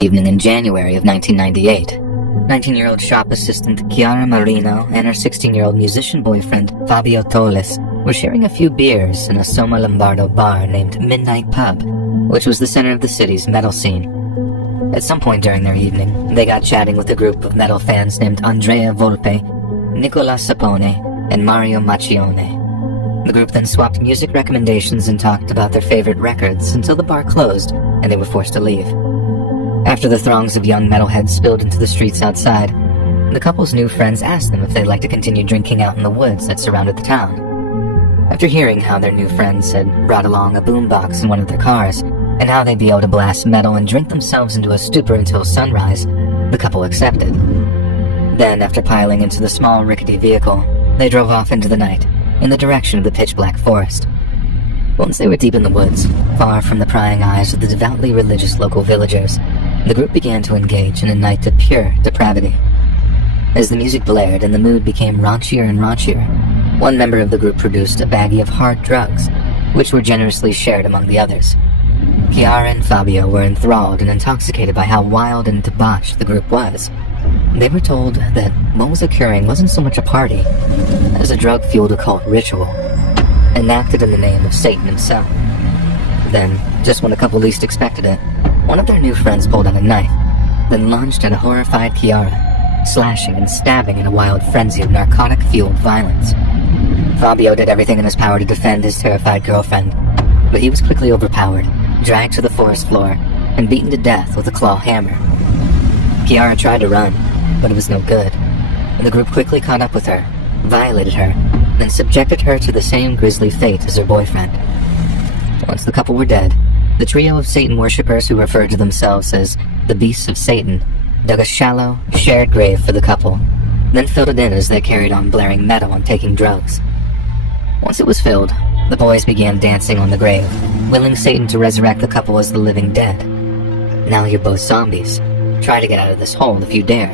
Evening in January of 1998. 19-year-old shop assistant Chiara Marino and her 16-year-old musician boyfriend Fabio Toles were sharing a few beers in a Soma Lombardo bar named Midnight Pub, which was the center of the city's metal scene. At some point during their evening, they got chatting with a group of metal fans named Andrea Volpe, Nicola Sapone, and Mario Macchione. The group then swapped music recommendations and talked about their favorite records until the bar closed and they were forced to leave. After the throngs of young metalheads spilled into the streets outside, the couple's new friends asked them if they'd like to continue drinking out in the woods that surrounded the town. After hearing how their new friends had brought along a boombox in one of their cars, and how they'd be able to blast metal and drink themselves into a stupor until sunrise, the couple accepted. Then, after piling into the small rickety vehicle, they drove off into the night, in the direction of the pitch-black forest. Once they were deep in the woods, far from the prying eyes of the devoutly religious local villagers, the group began to engage in a night of pure depravity. As the music blared and the mood became raunchier and raunchier, one member of the group produced a baggie of hard drugs, which were generously shared among the others. Chiara and Fabio were enthralled and intoxicated by how wild and debauched the group was. They were told that what was occurring wasn't so much a party as a drug-fueled occult ritual, enacted in the name of Satan himself. Then, just when the couple least expected it, one of their new friends pulled out a knife, then lunged at a horrified Chiara, slashing and stabbing in a wild frenzy of narcotic-fueled violence. Fabio did everything in his power to defend his terrified girlfriend, but he was quickly overpowered, dragged to the forest floor, and beaten to death with a claw hammer. Chiara tried to run, but it was no good, and the group quickly caught up with her, violated her, then subjected her to the same grisly fate as her boyfriend. Once the couple were dead, the trio of Satan worshippers who referred to themselves as the Beasts of Satan dug a shallow, shared grave for the couple, then filled it in as they carried on blaring metal and taking drugs. Once it was filled, the boys began dancing on the grave, willing Satan to resurrect the couple as the living dead. "Now you're both zombies. Try to get out of this hole if you dare,"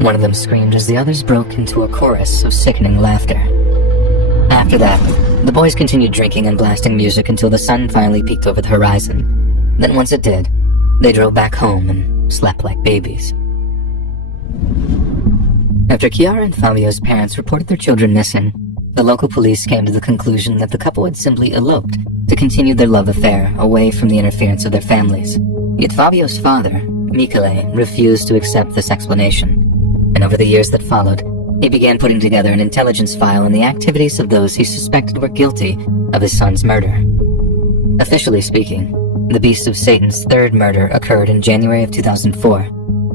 one of them screamed as the others broke into a chorus of sickening laughter. After that, the boys continued drinking and blasting music until the sun finally peeked over the horizon. Then once it did, they drove back home and slept like babies. After Chiara and Fabio's parents reported their children missing, the local police came to the conclusion that the couple had simply eloped to continue their love affair away from the interference of their families. Yet Fabio's father, Michele, refused to accept this explanation, and over the years that followed, he began putting together an intelligence file on the activities of those he suspected were guilty of his son's murder. Officially speaking, the Beasts of Satan's third murder occurred in January of 2004,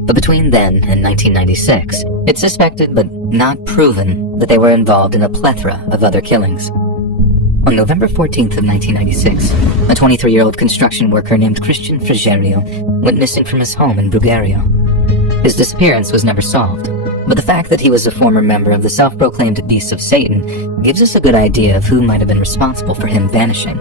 but between then and 1996, it's suspected but not proven that they were involved in a plethora of other killings. On November 14th of 1996, a 23-year-old construction worker named Christian Frigerio went missing from his home in Brugherio. His disappearance was never solved, but the fact that he was a former member of the self-proclaimed Beasts of Satan gives us a good idea of who might have been responsible for him vanishing.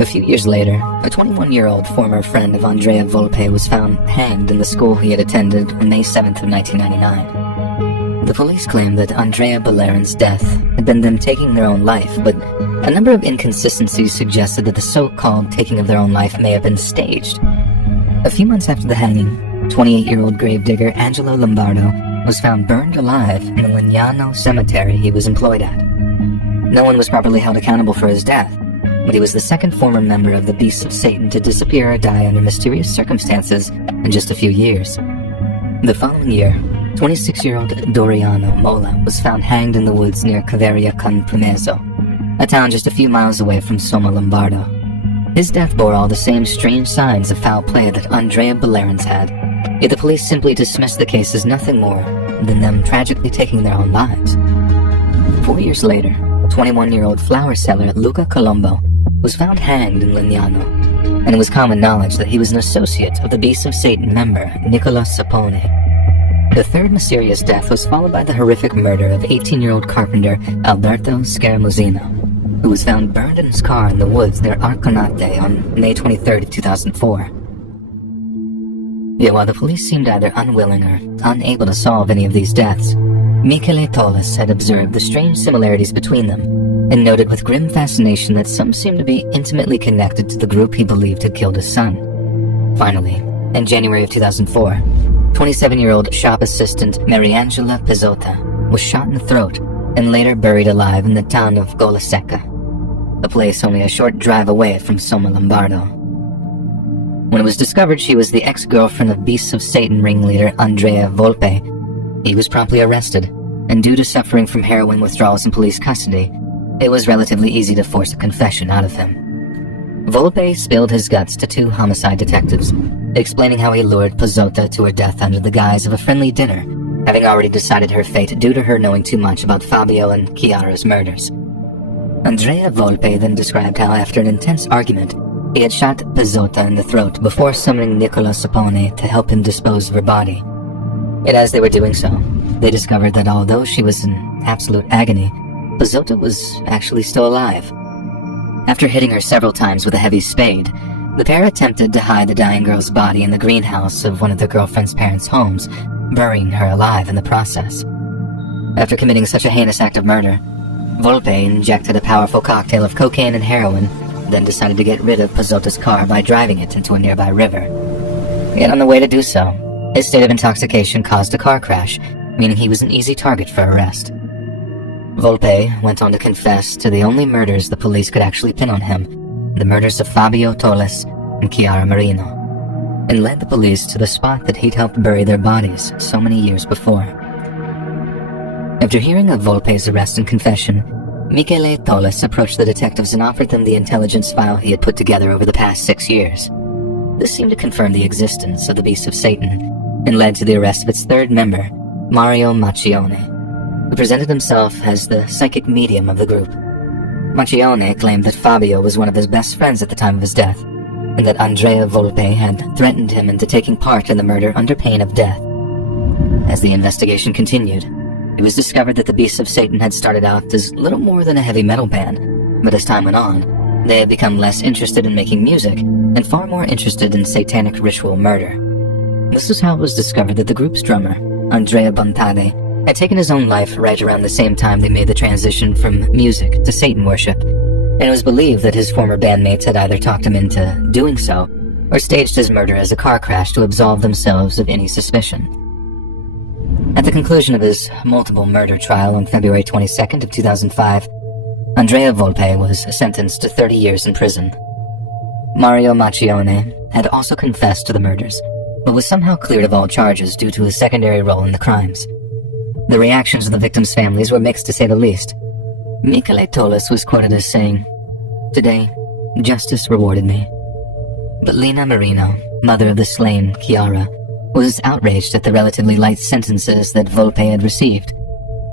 A few years later, a 21-year-old former friend of Andrea Volpe was found hanged in the school he had attended on May 7th of 1999. The police claimed that Andrea Ballerin's death had been them taking their own life, but a number of inconsistencies suggested that the so-called taking of their own life may have been staged. A few months after the hanging, 28-year-old gravedigger Angelo Lombardo was found burned alive in a Legnano cemetery he was employed at. No one was properly held accountable for his death, but he was the second former member of the Beasts of Satan to disappear or die under mysterious circumstances in just a few years. The following year, 26-year-old Doriano Mola was found hanged in the woods near Caveria con Premezzo, a town just a few miles away from Soma Lombardo. His death bore all the same strange signs of foul play that Andrea Ballerin's had, yet the police simply dismissed the case as nothing more than them tragically taking their own lives. 4 years later, 21-year-old flower seller Luca Colombo was found hanged in Legnano, and it was common knowledge that he was an associate of the Beasts of Satan member Nicola Sapone. The third mysterious death was followed by the horrific murder of 18-year-old carpenter Alberto Scaramuzzino, who was found burned in his car in the woods near Arconate on May 23rd of 2004. Yet while the police seemed either unwilling or unable to solve any of these deaths, Michele Toles had observed the strange similarities between them, and noted with grim fascination that some seemed to be intimately connected to the group he believed had killed his son. Finally, In January of 2004, 27-year-old shop assistant Mariangela Pizzotta was shot in the throat and later buried alive in the town of Golasecca, a place only a short drive away from Soma Lombardo. When it was discovered she was the ex-girlfriend of Beasts of Satan ringleader Andrea Volpe, he was promptly arrested, and due to suffering from heroin withdrawals in police custody, it was relatively easy to force a confession out of him. Volpe spilled his guts to 2 homicide detectives, explaining how he lured Pizzotta to her death under the guise of a friendly dinner, having already decided her fate due to her knowing too much about Fabio and Chiara's murders. Andrea Volpe then described how after an intense argument, he had shot Pizzotta in the throat before summoning Nicola Sapone to help him dispose of her body. Yet as they were doing so, they discovered that although she was in absolute agony, Pizzotta was actually still alive. After hitting her several times with a heavy spade, the pair attempted to hide the dying girl's body in the greenhouse of one of their girlfriend's parents' homes, burying her alive in the process. After committing such a heinous act of murder, Volpe injected a powerful cocktail of cocaine and heroin, then decided to get rid of Pizzotta's car by driving it into a nearby river. Yet on the way to do so, his state of intoxication caused a car crash, meaning he was an easy target for arrest. Volpe went on to confess to the only murders the police could actually pin on him, the murders of Fabio Tolles and Chiara Marino, and led the police to the spot that he'd helped bury their bodies so many years before. After hearing of Volpe's arrest and confession, Michele Tolles approached the detectives and offered them the intelligence file he had put together over the past 6 years. This seemed to confirm the existence of the Beast of Satan, and led to the arrest of its 3rd member, Mario Macchione, who presented himself as the psychic medium of the group. Macchione claimed that Fabio was one of his best friends at the time of his death, and that Andrea Volpe had threatened him into taking part in the murder under pain of death. As the investigation continued, it was discovered that the Beasts of Satan had started out as little more than a heavy metal band, but as time went on, they had become less interested in making music and far more interested in satanic ritual murder. This is how it was discovered that the group's drummer, Andrea Bontade, had taken his own life right around the same time they made the transition from music to Satan worship, and it was believed that his former bandmates had either talked him into doing so, or staged his murder as a car crash to absolve themselves of any suspicion. At the conclusion of his multiple murder trial on February 22nd of 2005, Andrea Volpe was sentenced to 30 years in prison. Mario Macchione had also confessed to the murders, but was somehow cleared of all charges due to his secondary role in the crimes. The reactions of the victims' families were mixed to say the least. Michele Tolles was quoted as saying, "Today, justice rewarded me." But Lina Marino, mother of the slain Chiara, was outraged at the relatively light sentences that Volpe had received.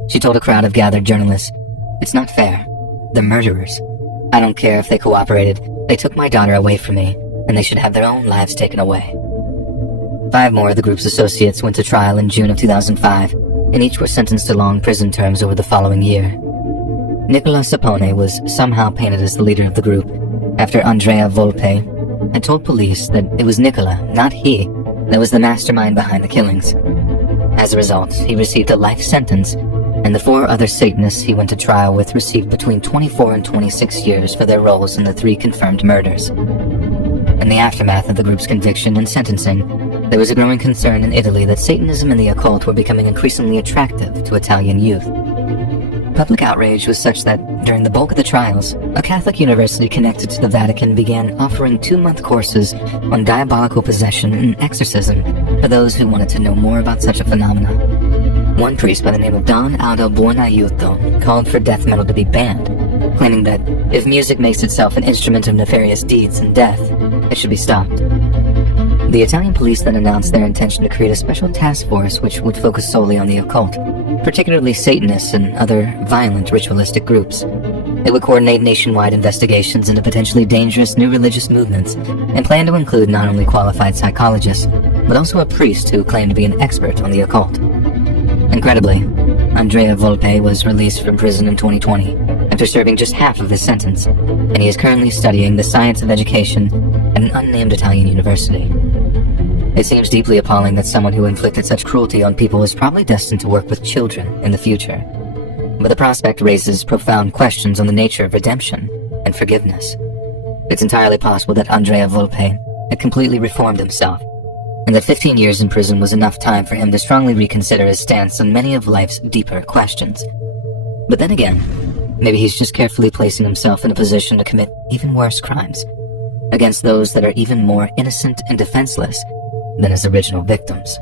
She told a crowd of gathered journalists, "It's not fair. They're murderers. I don't care if they cooperated. They took my daughter away from me, and they should have their own lives taken away." 5 more of the group's associates went to trial in June of 2005, and each were sentenced to long prison terms over the following year. Nicola Sapone was somehow painted as the leader of the group, after Andrea Volpe had told police that it was Nicola, not he, that was the mastermind behind the killings. As a result, he received a life sentence, and the 4 other Satanists he went to trial with received between 24 and 26 years for their roles in the 3 confirmed murders. In the aftermath of the group's conviction and sentencing, there was a growing concern in Italy that Satanism and the occult were becoming increasingly attractive to Italian youth. Public outrage was such that, during the bulk of the trials, a Catholic university connected to the Vatican began offering 2-month courses on diabolical possession and exorcism for those who wanted to know more about such a phenomenon. One priest by the name of Don Aldo Buonaiuto called for death metal to be banned, claiming that if music makes itself an instrument of nefarious deeds and death, it should be stopped. The Italian police then announced their intention to create a special task force which would focus solely on the occult, particularly Satanists and other violent ritualistic groups. It would coordinate nationwide investigations into potentially dangerous new religious movements, and plan to include not only qualified psychologists, but also a priest who claimed to be an expert on the occult. Incredibly, Andrea Volpe was released from prison in 2020, after serving just half of his sentence, and he is currently studying the science of education at an unnamed Italian university. It seems deeply appalling that someone who inflicted such cruelty on people is probably destined to work with children in the future. But the prospect raises profound questions on the nature of redemption and forgiveness. It's entirely possible that Andrea Volpe had completely reformed himself, and that 15 years in prison was enough time for him to strongly reconsider his stance on many of life's deeper questions. But then again, maybe he's just carefully placing himself in a position to commit even worse crimes against those that are even more innocent and defenseless than his original victims.